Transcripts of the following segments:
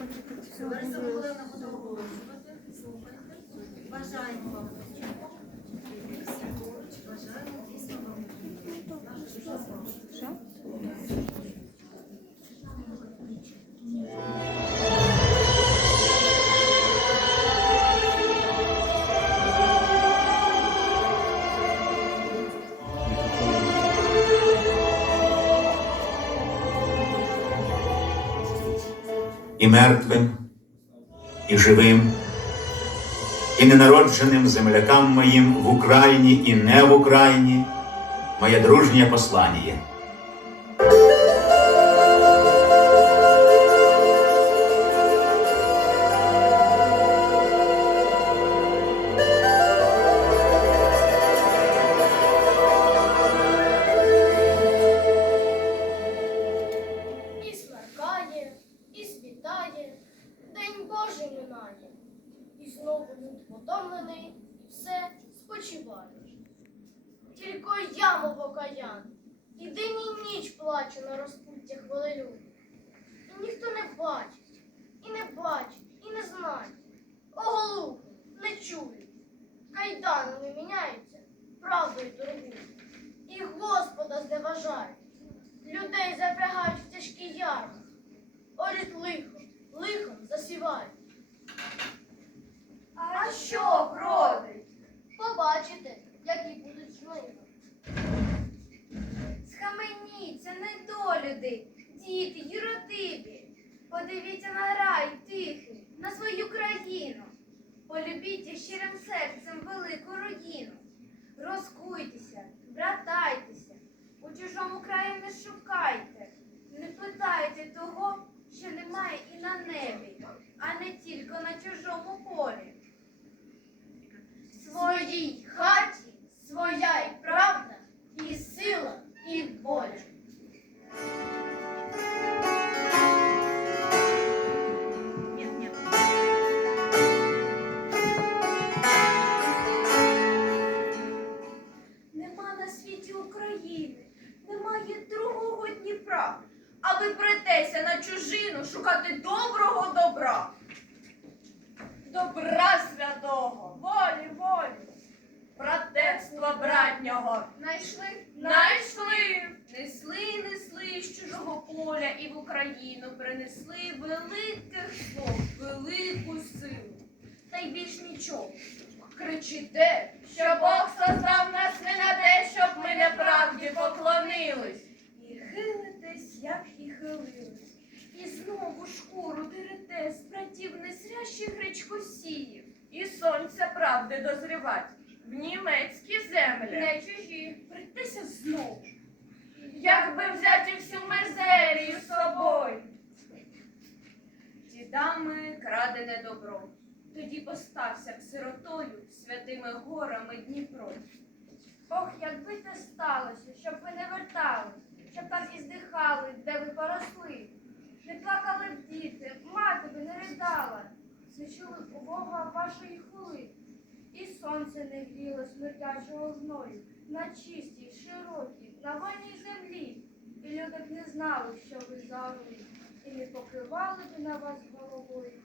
Лариса Миколаївна буде оголошувати. Слухайте. Бажаємо вам. Бажаємо дійсно вам. І мертвим, і живим, і ненародженим землякам моїм в Україні і не в Україні, моє дружнє послання. Світає, день Божий минає, і знову люд потомлений, і все спочиває. Тільки я, мого каян, і день і ніч плачу на розпуттях велелю. І ніхто не бачить, і не бачить, і не знає. Оголухи, не чують. Кайдани не міняються, правдою торгують. І Господа зневажають. Людей запрягають в тяжкі яри. Орють лихо, лихом засівають. А що бродить? Побачите, які будуть жнива. Схаменіться, недолюди, діти, юродиві. Подивіться на рай тихий, на свою країну. Полюбіть щирим серцем велику родину. Розкуйтеся, братайтеся, у чужому краї не шукайте, не питайте того, що немає і на небі, притеся на чужину шукати доброго добра. Добра святого, волі, волі, братерства братнього. Найшли Найшли, несли, несли з чужого поля і в Україну принесли великих слов, велику силу. Та й більш нічого. Кричите, що Бог создав нас не на те, щоб ми неправді поклонились. І хилитесь, як і хилились. І знову шкуру дерете з братів несрящих гречкосіїв. І сонця правди дозрівать в німецькі землі. не чужі. Притеся знову. Якби взяти всю мизерію з собою. Дідами крадене добро. Тоді постався б сиротою святими горами Дніпро. Ох, якби це сталося, щоб ви не вертались, щоб там і здихали, де ви поросли. Не плакали б діти, мати би не ридала, не чули у Бога вашої хвили. І сонце не гріло смертячого гною на чистій, широкій, на вольній землі. І люди б не знали, що ви загли, і не покривали б на вас головою.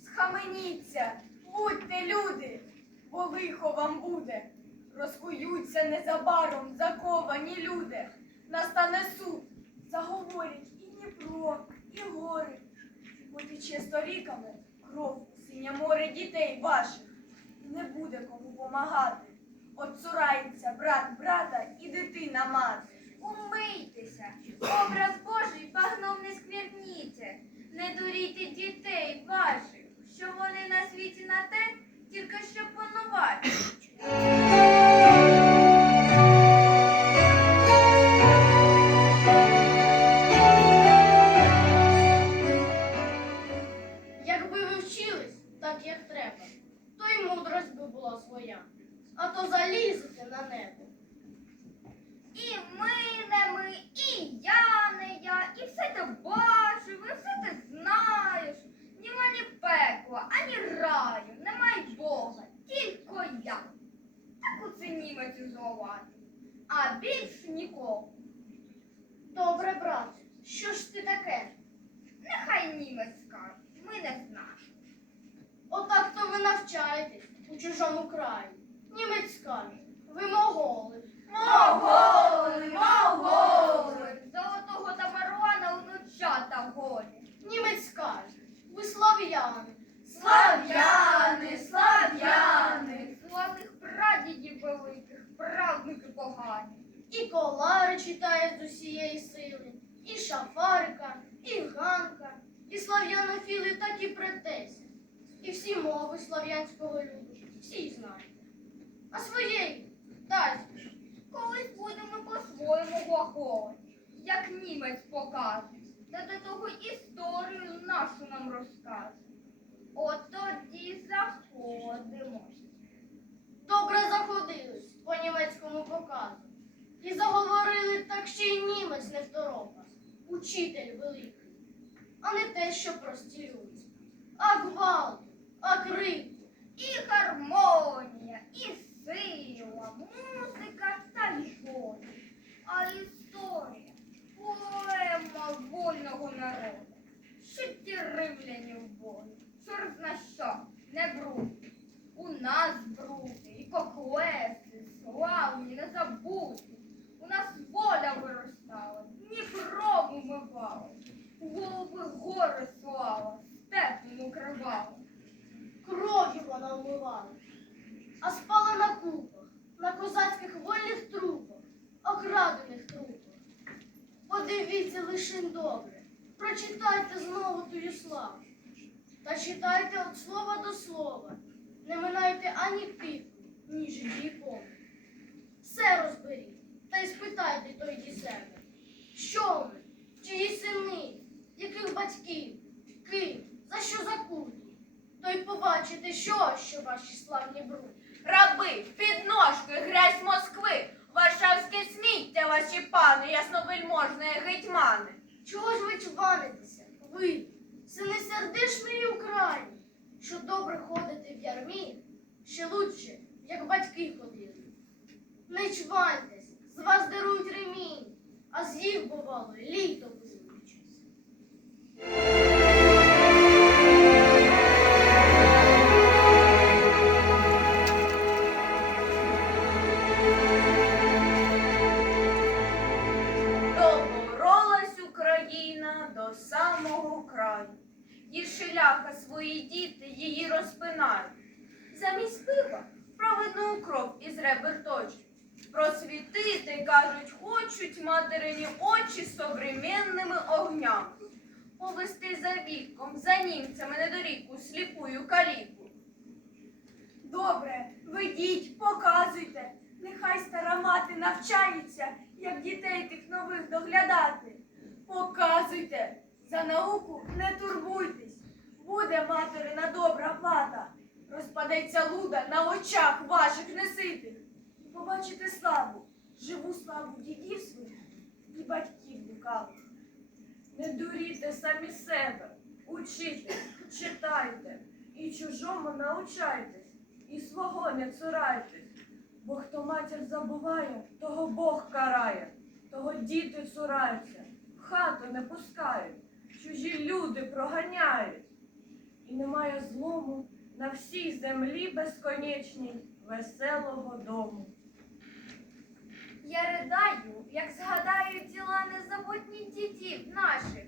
Схаменіться, будьте люди, бо лихо вам буде. Розкуються незабаром заковані люди. Настане суд, заговорять Дніпро, і гори. Потече сторіками кров синє море дітей ваших. Не буде кому помагати. Отцурається брат брата і дитина мати. Умийтеся, образ Божий багном не скверніться. Не дурійте дітей ваших, що вони на світі на те, тільки щоб панувати. Добре, брат, що ж ти таке? Нехай німець скаже, ми не знаємо. Отак то ви навчаєтесь у чужому краї. Німець каже, ви моголи. Моголи, моголи, золотого Тамаруана внучата голі. Німець каже, ви слав'яни. Слав'яни, слав'яни, славних прадідів великих, правнуки погані. І колари читає з усієї сили, і шафарика, і ганка, і слав'янофіли так і претеся. І всі мови слав'янського люду, всі знаєте. А своєї дасть. Колись будемо по-своєму глаголити, як німець показує, та до того історію нашу нам розкаже. От тоді заходимо. Добре заходились по німецькому показу. І заговорили так, що й німець не второпав. Учитель великий, а не те, що прості люди. А гвалт, а крик, І гармонія, і сила, музика та любов. А історія, поема вольного народу. Що ті римляні в бою, чорт зна що, не бруди. У нас бруди, Подивіться лишень добре, прочитайте знову тую славу. Та читайте від слова до слова, не минайте ані тиху, ні житті кому. Все розберіть, та й спитайте той ді себе, що ми, чиї сини, яких батьків, ким, за що закуті, то й побачите, що, що ваші славні бруди. Раби, підножки, грязь Москви, Варшавське сміття, ваші пани, ясновельможні гетьмани. Чого ж ви чванитеся? Ви, сини сердишної України, що добре ходите в ярмі, ще лучше, як батьки ходили. Не чваньтесь, з вас дарують ремінь, а з їх бувало літо визначиться. До самого краю. І шиляха свої діти її розпинають. Замість пива провидну кров із ребер точать. Просвітити, кажуть, хочуть материні очі современними огнями. Повести за віком, за німцями недоріку, сліпую каліку. Добре, ведіть, показуйте. Нехай стара мати навчається, як дітей тих нових доглядати. Показуйте, за науку не турбуйтесь. Буде материна добра плата. Розпадеться луда на очах ваших неситих. І побачите славу, живу славу дідів своїх і батьків лукавих. Не дуріте самі себе, учіть, читайте, і чужому научайтесь, і свого не цурайтесь. Бо хто матір забуває, того Бог карає, того діти цураються, в хату не пускають, чужі люди проганяють. І немає злому на всій землі безконечній веселого дому. Я ридаю, як згадаю діла незабутніх дітів наших,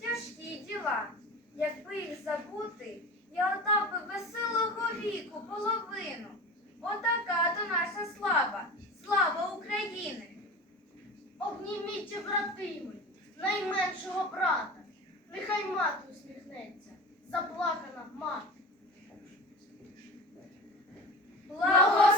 тяжкі діла. Якби їх забути, я отдав би веселого віку половину. Отака то наша слава, слава України. Обніміть, брати мої, найменшого брата. Нехай мати усміхнеться, заплакана мати. Благословіть